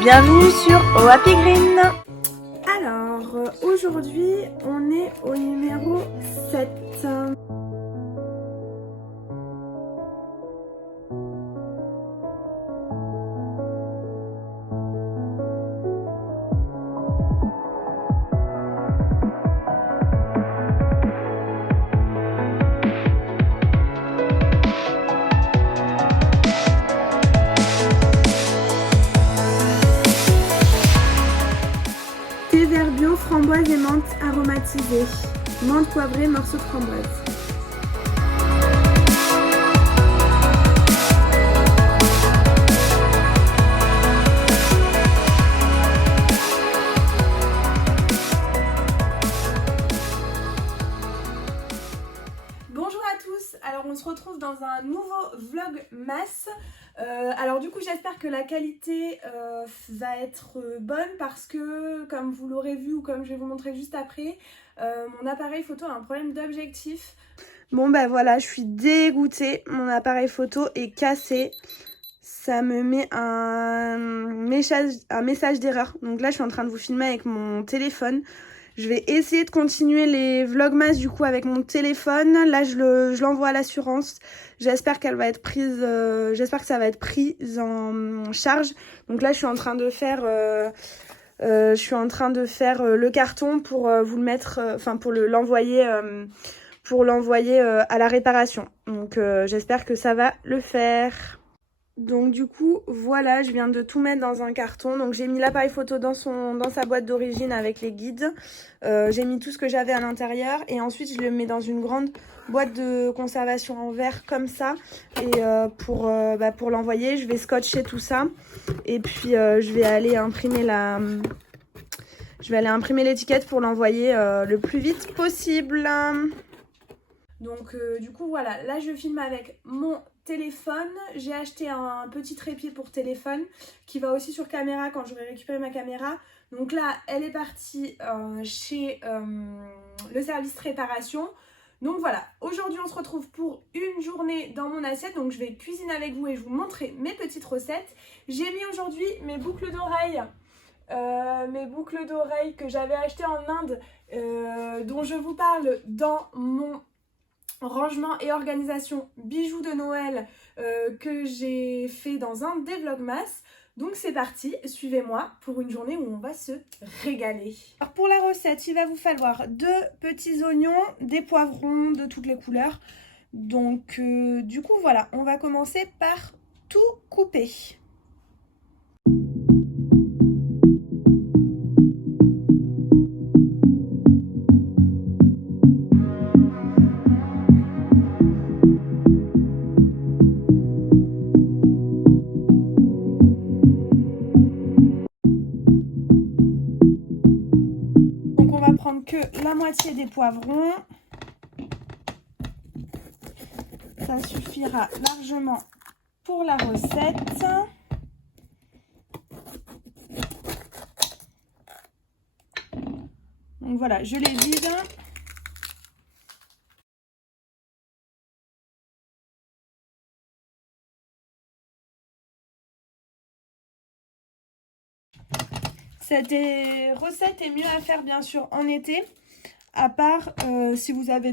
Bienvenue sur Happy Green. Alors, aujourd'hui, on est au numéro 7. Thé vert bio, framboise et menthe aromatisée. Menthe poivrée, morceaux de framboise. Bonjour à tous, alors on se retrouve dans un nouveau vlogmas. Alors du coup j'espère que la qualité va être bonne parce que comme vous l'aurez vu ou comme je vais vous montrer juste après, mon appareil photo a un problème d'objectif. Bon bah voilà, je suis dégoûtée, mon appareil photo est cassé. Ça me met un message d'erreur. Donc là je suis en train de vous filmer avec mon téléphone. Je vais essayer de continuer les vlogmas du coup avec mon téléphone. Là je l'envoie à l'assurance. J'espère qu'elle va être prise, j'espère que ça va être pris en charge. Donc là je suis en train de faire, le carton pour vous le mettre, pour l'envoyer à la réparation. Donc j'espère que ça va le faire. Donc du coup voilà, je viens de tout mettre dans un carton. Donc j'ai mis l'appareil photo dans sa boîte d'origine avec les guides. J'ai mis tout ce que j'avais à l'intérieur et ensuite je le mets dans une grande boîte de conservation en verre comme ça. Et pour l'envoyer, je vais scotcher tout ça et puis je vais aller imprimer l'étiquette pour l'envoyer le plus vite possible. Donc du coup voilà, là je filme avec mon téléphone. J'ai acheté un petit trépied pour téléphone qui va aussi sur caméra quand j'aurai récupéré ma caméra. Donc là elle est partie chez le service réparation. Donc voilà, aujourd'hui on se retrouve pour une journée dans mon assiette. Donc je vais cuisiner avec vous et je vous montrer mes petites recettes. J'ai mis aujourd'hui mes boucles d'oreilles. Que j'avais achetées en Inde, dont je vous parle dans mon rangement et organisation bijoux de Noël que j'ai fait dans un des vlogmas. Donc c'est parti, suivez-moi pour une journée où on va se régaler. Alors pour la recette, il va vous falloir 2 petits oignons, des poivrons de toutes les couleurs. Donc du coup voilà, on va commencer par tout couper. Que la moitié des poivrons, ça suffira largement pour la recette. Donc voilà, je les vide. Cette recette est mieux à faire bien sûr en été, à part si vous avez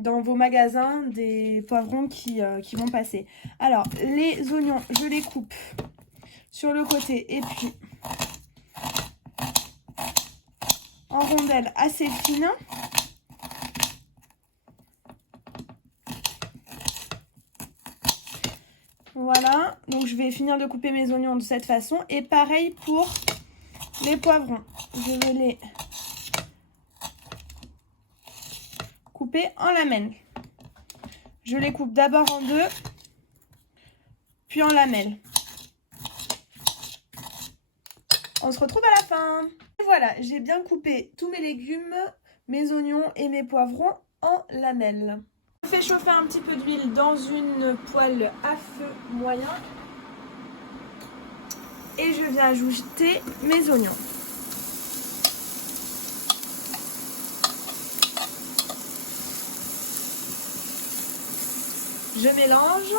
dans vos magasins des poivrons qui vont passer. Alors les oignons, je les coupe sur le côté et puis en rondelles assez fines. Voilà, donc je vais finir de couper mes oignons de cette façon. Et pareil pour les poivrons. Je vais les couper en lamelles. Je les coupe d'abord en 2, puis en lamelles. On se retrouve à la fin. Et voilà, j'ai bien coupé tous mes légumes, mes oignons et mes poivrons en lamelles. Je fais chauffer un petit peu d'huile dans une poêle à feu moyen. Et je viens ajouter mes oignons. Je mélange.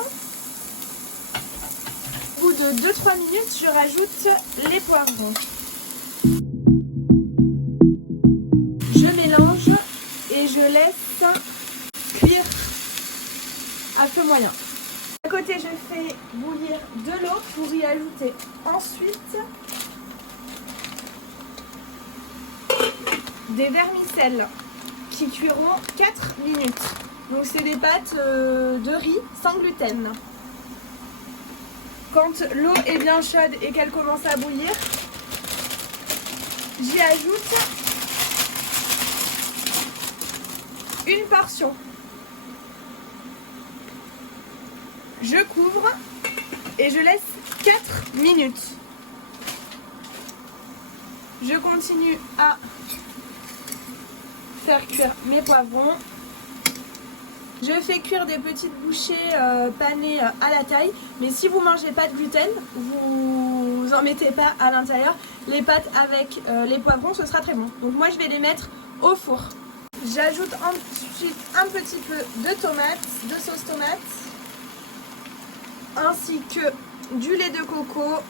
Au bout de 2-3 minutes, je rajoute les poivrons. Je mélange et je laisse cuire à feu moyen. À côté, je fais bouillir de l'eau pour y ajouter ensuite des vermicelles qui cuiront 4 minutes. Donc c'est des pâtes de riz sans gluten. Quand l'eau est bien chaude et qu'elle commence à bouillir, j'y ajoute une portion. Je couvre et je laisse 4 minutes. Je continue à faire cuire mes poivrons. Je fais cuire des petites bouchées panées à la taille, mais si vous ne mangez pas de gluten, vous en mettez pas à l'intérieur. Les pâtes avec les poivrons, ce sera très bon. Donc moi je vais les mettre au four. J'ajoute ensuite un petit peu de tomates, de sauce tomate, ainsi que du lait de coco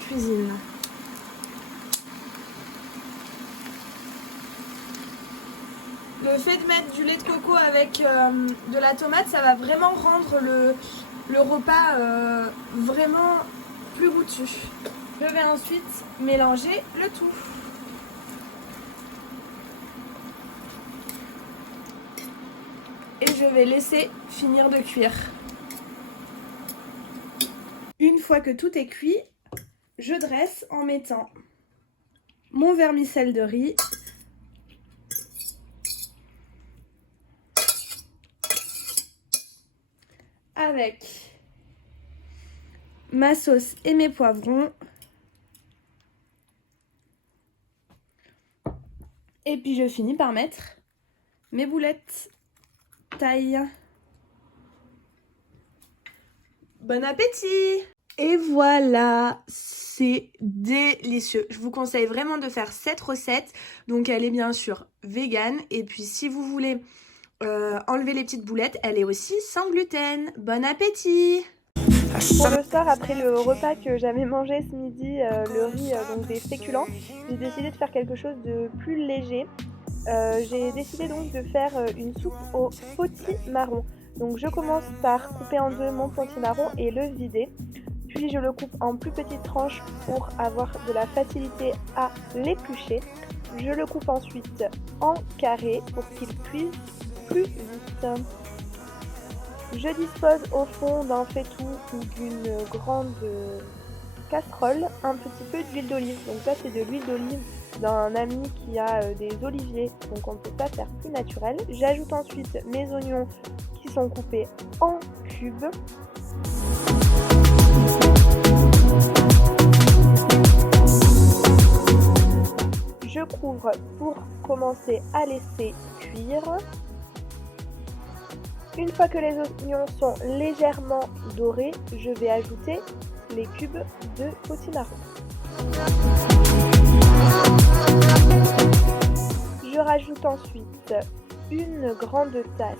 cuisine. Le fait de mettre du lait de coco avec de la tomate, ça va vraiment rendre le repas vraiment plus goûtu. Je vais ensuite mélanger le tout. Et je vais laisser finir de cuire. Une fois que tout est cuit, je dresse en mettant mon vermicelle de riz, avec ma sauce et mes poivrons. Et puis je finis par mettre mes boulettes taille. Bon appétit! Et voilà, c'est délicieux. Je vous conseille vraiment de faire cette recette. Donc elle est bien sûr végane. Et puis si vous voulez enlever les petites boulettes, elle est aussi sans gluten. Bon appétit! Pour le soir, après le repas que j'avais mangé ce midi, le riz, donc des féculents, j'ai décidé de faire quelque chose de plus léger. J'ai décidé donc de faire une soupe au potimarron. Donc je commence par couper en deux mon potimarron et le vider. Puis je le coupe en plus petites tranches pour avoir de la facilité à l'éplucher. Je le coupe ensuite en carrés pour qu'il cuise plus vite. Je dispose au fond d'un faitout ou d'une grande casserole un petit peu d'huile d'olive. Donc ça c'est de l'huile d'olive d'un ami qui a des oliviers, donc on ne peut pas faire plus naturel. J'ajoute ensuite mes oignons qui sont coupés en cubes. Je couvre pour commencer à laisser cuire. Une fois que les oignons sont légèrement dorés, je vais ajouter les cubes de potimarron. Je rajoute ensuite une grande tasse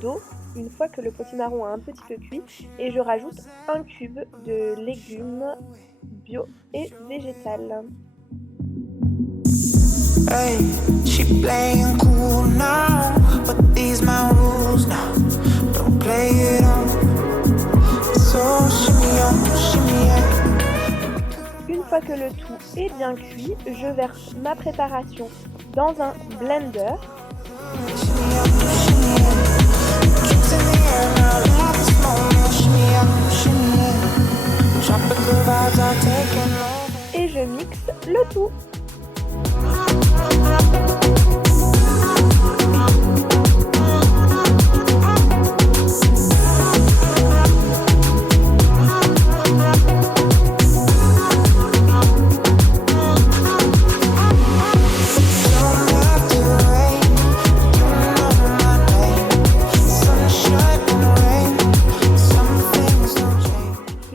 d'eau une fois que le potimarron a un petit peu cuit et je rajoute un cube de légumes bio et végétal. Hey, she playing cool now, but these my rules now. Don't play it on. So shimmy on, shimmy on. Une fois que le tout est bien cuit, je verse ma préparation dans un blender. Et je mixe le tout.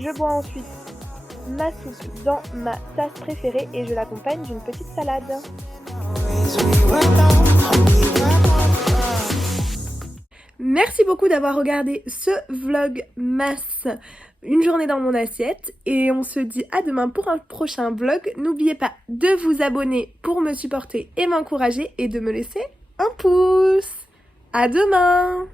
Je bois ensuite ma soupe dans ma tasse préférée et je l'accompagne d'une petite salade. Merci beaucoup d'avoir regardé ce vlog masse. une journée dans mon assiette et on se dit à demain pour un prochain vlog. N'oubliez pas de vous abonner pour me supporter et m'encourager et de me laisser un pouce. À demain!